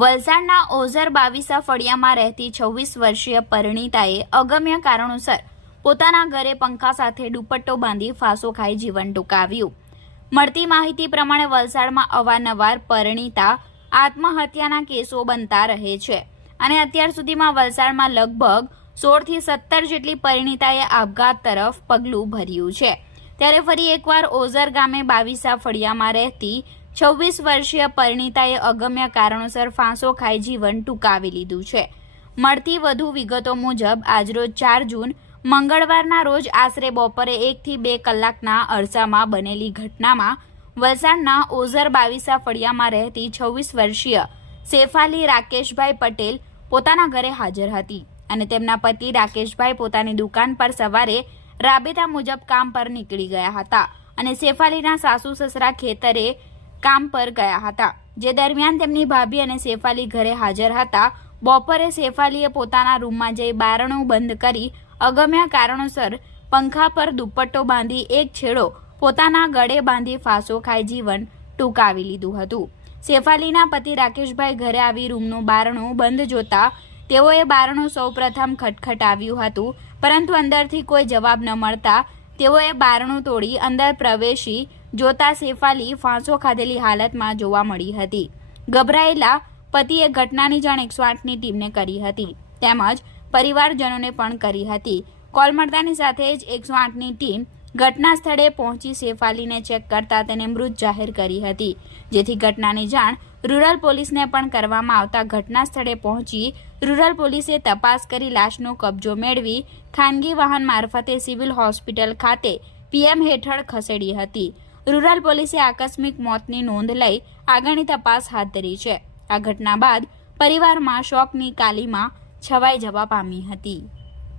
વલસાડના ઓઝર બાવીસા ફળિયામાં રહેતી 26 વર્ષીય પરિણીતાએ અગમ્ય કારણોસર પોતાના ઘરે પંખા સાથે દુપટ્ટો બાંધી ફાંસો ખાઈ જીવન ટૂંકાવ્યું। મળતી માહિતી પ્રમાણે વલસાડમાં અવારનવાર પરિણીતા આત્મહત્યાના કેસો બનતા રહે છે અને અત્યાર સુધીમાં વલસાડમાં લગભગ 16 થી 17 જેટલી પરિણીતાએ આપઘાત તરફ પગલું ભર્યું છે। ત્યારે ફરી એકવાર ઓઝર ગામે બાવીસા ફળિયામાં રહેતી 26 વર્ષીય પરિણીતાએ અગમ્ય કારણોસર ફાંસો ખાઈ જીવન ટૂંકાવી લીધું છે। મળતી વધુ વિગતો મુજબ આજરોજ 4 જૂન મંગળવારના રોજ આશરે બપોરે 1 થી 2 કલાકના અરસામાં બનેલી ઘટનામાં વલસાડના ઓઝર બાવીસા ફળિયામાં રહેતી 26 વર્ષીય શેફાલી રાકેશભાઈ પટેલ પોતાના ઘરે હાજર હતી અને તેમના પતિ રાકેશભાઈ પોતાની દુકાન પર સવારે રાબેતા મુજબ કામ પર નીકળી ગયા હતા અને શેફાલીના સાસુ સસરા ખેતરે કામ પર ગયા હતા। જે દરમિયાન તેમની ભાભી અને શેફાલી ઘરે હાજર હતા। બપોરે શેફાલીએ પોતાના રૂમમાં જઈ બારણું બંધ કરી અગમ્ય કારણોસર પંખા પર દુપટ્ટો બાંધી એક છેડો પોતાના ગળે બાંધી ફાંસો ખાઈ જીવન ટૂંકાવી લીધું હતું। શેફાલીના પતિ રાકેશભાઈ ઘરે આવી રૂમનું બારણું બંધ જોતા તેઓએ બારણું સૌપ્રથમ ખટખટાવ્યું હતું, પરંતુ અંદરથી કોઈ જવાબ ન મળતા તેઓએ બારણું તોડી અંદર પ્રવેશી જોતા શેફાલી ફાંસો ખાધેલી હાલતમાં જોવા મળી હતી। ગભરાયેલા પતિએ ઘટનાની જાણ 108ની ટીમને કરી હતી તેમજ પરિવારજનોને પણ કરી હતી। કોલ મળતાની સાથે જ 108ની ટીમ ઘટના સ્થળે પહોંચી શેફાલીને ચેક કરતા તેને મૃત જાહેર કરી હતી, જેથી ઘટનાની જાણ રૂરલ પોલીસને પણ કરવામાં આવતા ઘટના સ્થળે પહોંચી રૂરલ પોલીસે તપાસ કરી લાશનો કબજો મેળવી ખાનગી વાહન મારફતે સિવિલ હોસ્પિટલ ખાતે પીએમ હેઠળ ખસેડી હતી। રૂરલ પોલીસે આકસ્મિક મોતની નોંધ લઈ આગળની તપાસ હાથ ધરી છે। આ ઘટના બાદ પરિવારમાં શોકની કાલીમાં છવાઈ જવા પામી હતી।